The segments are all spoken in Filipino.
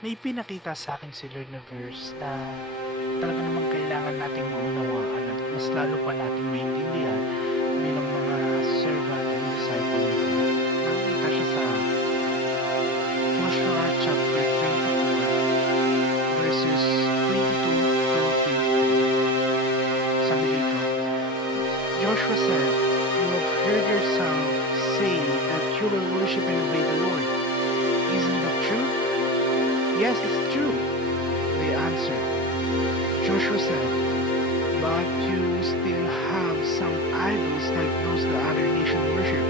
May pinakita sa akin si Lord na verse na talaga namang kailangan nating maunawaan at mas lalo pa nating maintindihan bilang mga servant and disciple ni God. Nakita siya sa Joshua chapter 24 verses 22 to 50. Sabi dito, Joshua said, "You have heard your son say that you will worship and obey the Lord. Isn't that true?" "Yes, it's true," they answered. Joshua said, "But you still have some idols like those the other nations worship.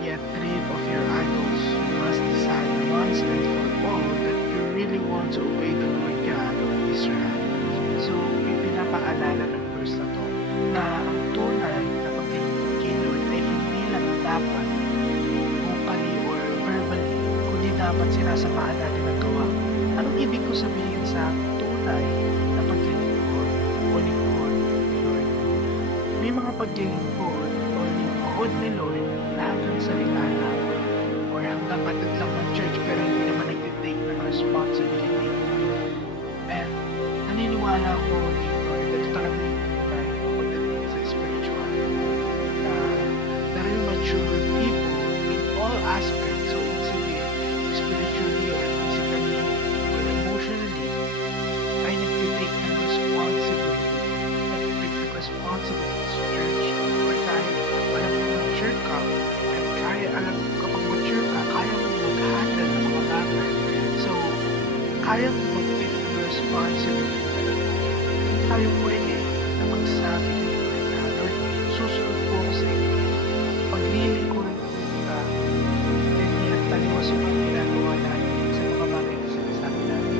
Get rid of your idols. You must decide once and for all that you really want to obey the Lord God of Israel." So, pinapaalala ng verse na to na ang tunay na pagtingin kay Lord ay hindi lang dapat vocally or verbally, kundi dapat sinasamahan natin ang gawa. Anong ibig ko sabihin sa tunay na paglilingkod o lingkod ni Lord? May mga paglilingkod o lingkod ni Lord na hanggang salita lang or hanggang atid lang ng church pero hindi naman nag-take ng responsibility. And naniniwala ko dito, ito talaga yung tunay pagdating sa spiritual na there are mature people in all aspects, so sabihin, spiritually or physically or emotionally, ay nag-take ng responsibility, nag-take ng responsibility sa church or tayo, alam mo ng church ka, at kaya, alam mo kapag mature ka, kaya mo mag-handle ng mga bagay. So, kaya mo mag-take ng responsibility talaga. Tayo pwede na magsabi ni Lord na, "Lord, susunod po ako sa inyo. Paglilingkuran ko kita, hindi at taliwas yung mga ginagawa natin sa mga bagay na sinasabi natin.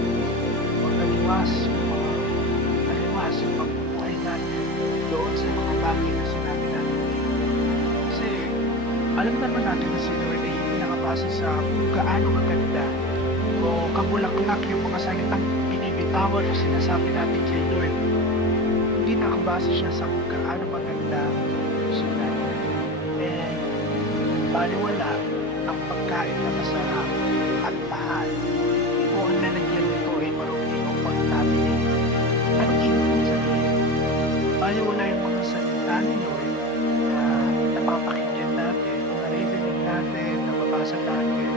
Huwag taliwas yung pagbubuhay natin doon sa mga bagay na sinabi natin." Kasi alam naman natin na si Lord ay hindi nakabase sa kung gaano maganda o kabulaklak yung mga salitang binibitawan o sinasabi natin kay Lord. Hindi nakabase siya sa kung gaano maganda ang gusto natin. And baliwala ang pagkain na masarap at mahal o ang lalagyan nito ay marumi o pagtabili. Anong ibig sabihin? Baliwala yung mga salita ni Lord na napapakinggan natin, o naririnig natin, nababasa natin.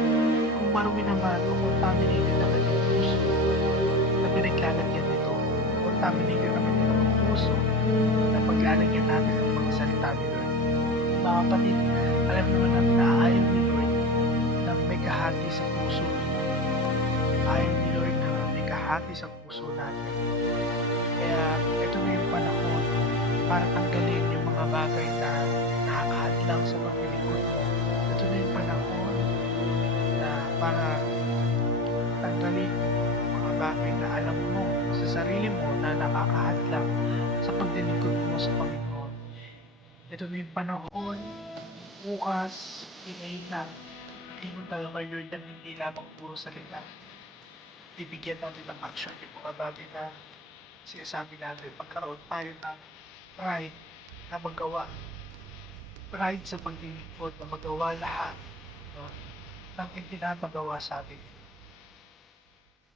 Kung marumi naman o contaminated naman yung puso na pinaglalagyan nito, contaminated naman yung puso na paglalagyan natin ng mga salita ni Lord. Mga kapatid, alam naman natin na ayaw ni Lord na may kahati sa puso. Ayaw ni Lord na may kahati sa puso natin. Kaya ito na yung panahon para tanggalin yung mga bagay na nakakahadlang sa paglilingkod mo. Ito na yung panahon na para tanggalin yung mga bagay na alam mo sa sarili mo na nakakahadlang sa paglilingkod mo sa Panginoon. Ito na yung panahon, bukas, ngayon na, lingon tayo kay Lord na hindi lamang puro salita. Bibigyan natin ng action yung mga bagay na sinasabi natin. Pagkaroon tayo ng pride na magawa. Pride sa paglilingkod na magawa lahat, no, ng ipinapagawa sa atin.